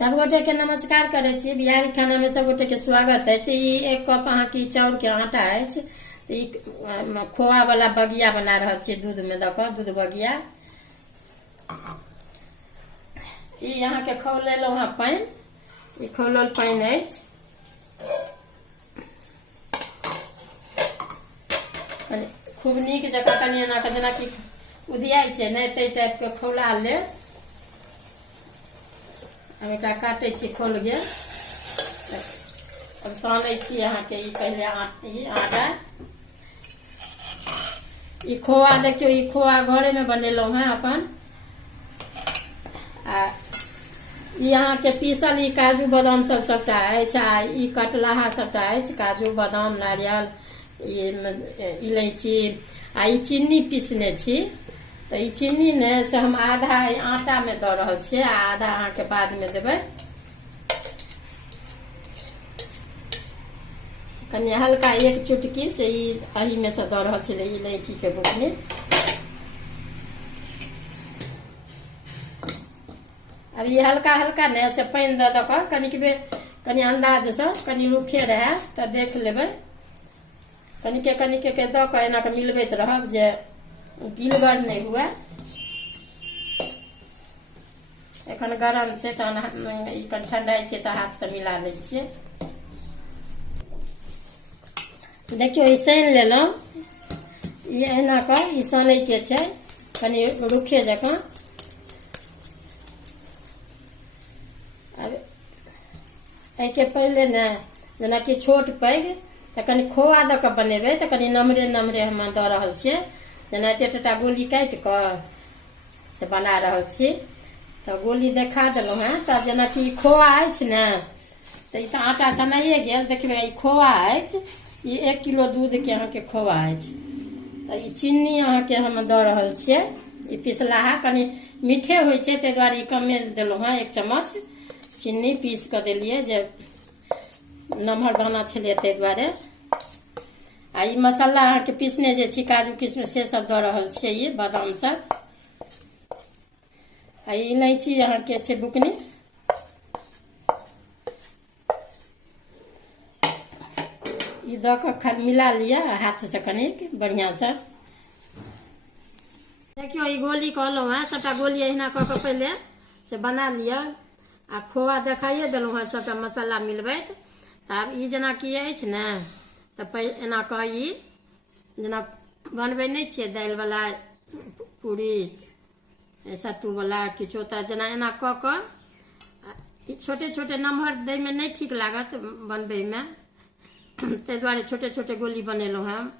सब गोटे के नमस्कार करे छी। बिहारी खाना में सब गोटे के स्वागत है। एक कप अहाँ की चाउर के आटा है। खोआ वाला बगिया बना रहा छे दूध में दक दूध बगिया। यहाँ के खौलेलो हाँ पाइन खौलल पाइन है। खूब नीक जगह कनी एना के जेना कि उधियाई छे नहीं ते टाइप के खौला ले। हम एकरा काटे छी खोल गेल। अब सानै छी यहाँ के पहले आटा खोआ देखियो खोआ घरे में बनेलो है अपन। आ यहाँ के पीसल काजू बादाम सब सबटा है। कटलाहा सबटा है। काजू बादाम नारियल इलायची आ चीनी पीसने छी। तो चीनी ने से हम आधा आटा में दे रहा छे आधा अहाँ के बाद में देवे। कनी हल्का एक चुटकी से अही में से दे रहा छे इलायची के बुकनी। अब ये हल्का हल्का ने से पानी दे दक कनी अंदाज से कनी रुखे रहे तो देख लेबे। कनी के दक एना के मिलबैत रहब जे गिलगर नहीं हुआ। एखन गरम छे तो ठंडाई छे तो हाथ से मिला ले छिए। देखियो सान लेलो ये एना के सानै के छे कनी रुखे जका। अब एके पहले ने जेना कि छोट पैघ तो कनी खोआ द के बनेबे तो कनी नमरे नमरे हम द रहल छिए। जेना एतेटा गोली काट कर से बना रहल छी तो गोली देखा देलो हैं। तब जेना कि खोआ है ने तो आटा सनाइए गेल। देखिए खोआ है 1 किलो दूध के अहाँ के खोआ है। तो चीनी अहाँ के हम द रहल छिए। पिसलाहा कनी मीठे होय छे ते द्वारे कमे देलो हैं। 1 चम्मच चीनी पीस कर देलिए जे नमहर दाना छले ते द्वारे। आ मसाला अहाँ के पीसने जे छी काजू किशमिश से सब द रहल छिए। ये बादाम सब आ इलायची अहाँ के छे बुकनी। द के खाली मिला लिया हाथ से कनिक बढ़िया से। देखियो गोली कहलो है सबटा गोली अहिना क के पहले से बना लिया। आ खोआ देखाइए देलो है सबटा मसाला मिलबैत। अब जेना कि अछि ने तो पहले एना कही जना बनबे नहीं छे दाल वाला पूरी सत्तू वाला किछो तो जना एना क छोटे छोटे नमहर दे में नहीं ठीक लागत बनबे में ते द्वारे छोटे छोटे गोली बनेलो हम।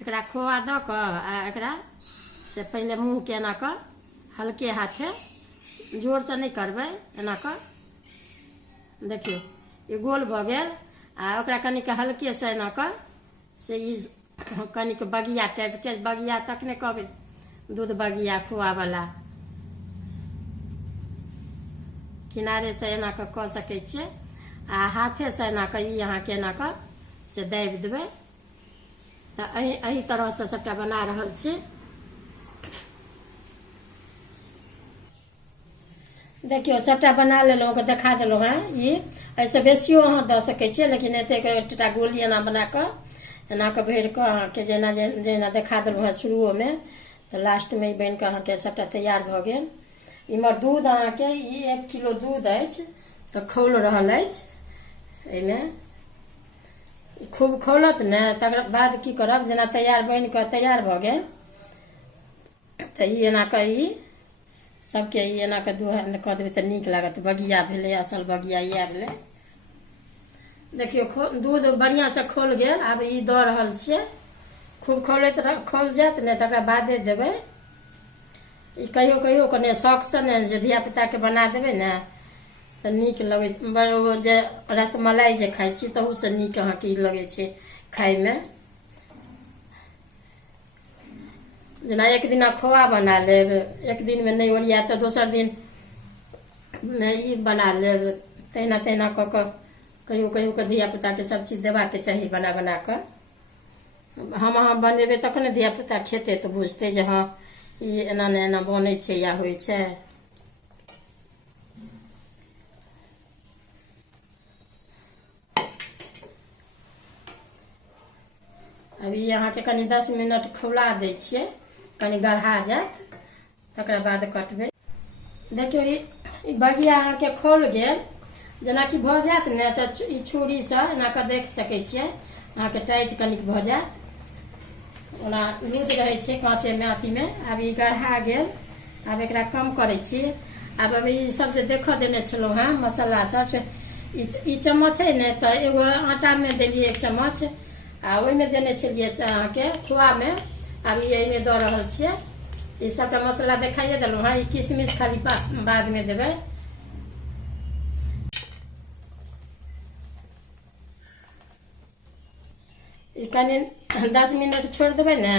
एकरा खोआ द क आ एकरा से पहले मुंह के एना क हल्के हाथे जोर से नहीं करबे एना कर। देखियो ये गोल भ गेल। आ ओकरा कनिक हल्के से एना कर से कनिक बगिया टाइप के बगिया तक ने कहबे दूध बगिया खोआ वाला किनारे से एना कर सके छे। आ हाथे से एना कर यहाँ के एना कर से दाबि देबे। तो एही तरह से सबटा बना रहल छी। देखियो सबटा बना लेलो के देखा देलो है। ये ऐसे बेसियो अहाँ द सके छे लेकिन एतेटा गोली एना बना के भर के जेना जेना देखा देलो है शुरू में तो लास्ट में बन के अहाँ के सबटा तैयार भ गेल। इमर दूध अहाँ के 1 किलो दूध अछि तो खौल रहल अछि। एमे खूब खौलत ने तकर बाद की करब जेना तैयार बन के तैयार भ गेल तो एना के सबके एना के दुहान कह देवे तो नीक लागत। बगिया भेले असल बगिया ये भेले। देखियो दूध बढ़िया से खोल गेल। अब द रहल छिए खूब खोल जात ने तकरा बादे देवे। कहियो कहियो कने शौक से ने जे धिया पुता के बना देवे ने तो नीक लगे जे रसमलाई जे खाई छी तहू से नीक अहाँ के लगे छे खाई में। जना एक दिन खोआ बना लेब एक दिन में नहीं ओरिया तो दोसर दिन में बना लेब। तहिना तहिना क कहियो कहियो के धिया पुता के सब चीज देवा के चाहिए बना बना कर। हम अहाँ बनेबै तखन ने धियापुता खेतै तऽ बुझतै जे हाँ ई एना ने एना बनै छै या होइ छै। अभी अहाँके कनि 10 मिनट खौला दै छियै, कनि गढ़ा जायत तकरा बाद कटबै। देखियौ ई बगिया अहाँके खोल गेल, जेनाकि भऽ जायत ने तऽ ई छुरीसँ एना कऽ देख सकै छियै अहाँके टाइट कनिक भऽ जायत, ओना लूज रहै छै काँचेमे अथीमे। आब ई गढ़ा गेल, आब एकरा कम करै छी। आब अभी ई सब जे देखऽ देने छलहुँ हेँ मसाला सब से ई चम्मच है ने तऽ एगो आटामे देलियै 1 चम्मच आ ओहिमे देने छलियै अहाँके खोआमे। आब ई एहिमे दऽ रहल छियै, ई सबटा मसला देखाइए देलहुँ हँ। ई किशमिश खाली बादमे देबै। ई कनि 10 मिनट छोड़ि देबै ने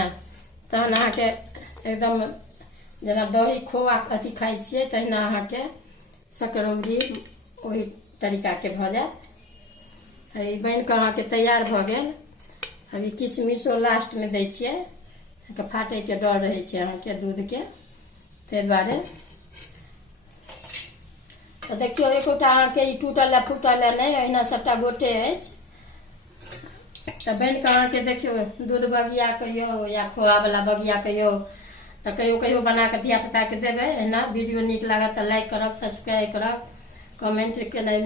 तहन अहाँके एकदम जेना दही खोआ अथी खाइ छियै तहिना अहाँके सकरौरी ओहि तरीकाके भऽ जायत। ई बनि कऽ अहाँके तैयार भऽ गेल। अभी किशमिशो लास्टमे दै छियै, फाटैके डर रहै छै अहाँके दूधके, ताहि दुआरे। तऽ देखियौ एकोटा अहाँके ई टूटल है फूटल है नहि, अहिना सबटा गोटे अछि। तऽ बनि कऽ अहाँके देखियौ दूध बगिया कहियो या खोआवला बगिया कहियो, तऽ कहियो बना कऽ धियापुताके देबै। एहिना वीडियो नीक लागत तऽ लाइक करब, सब्सक्राइब करब, कमेंट केनाइ नहि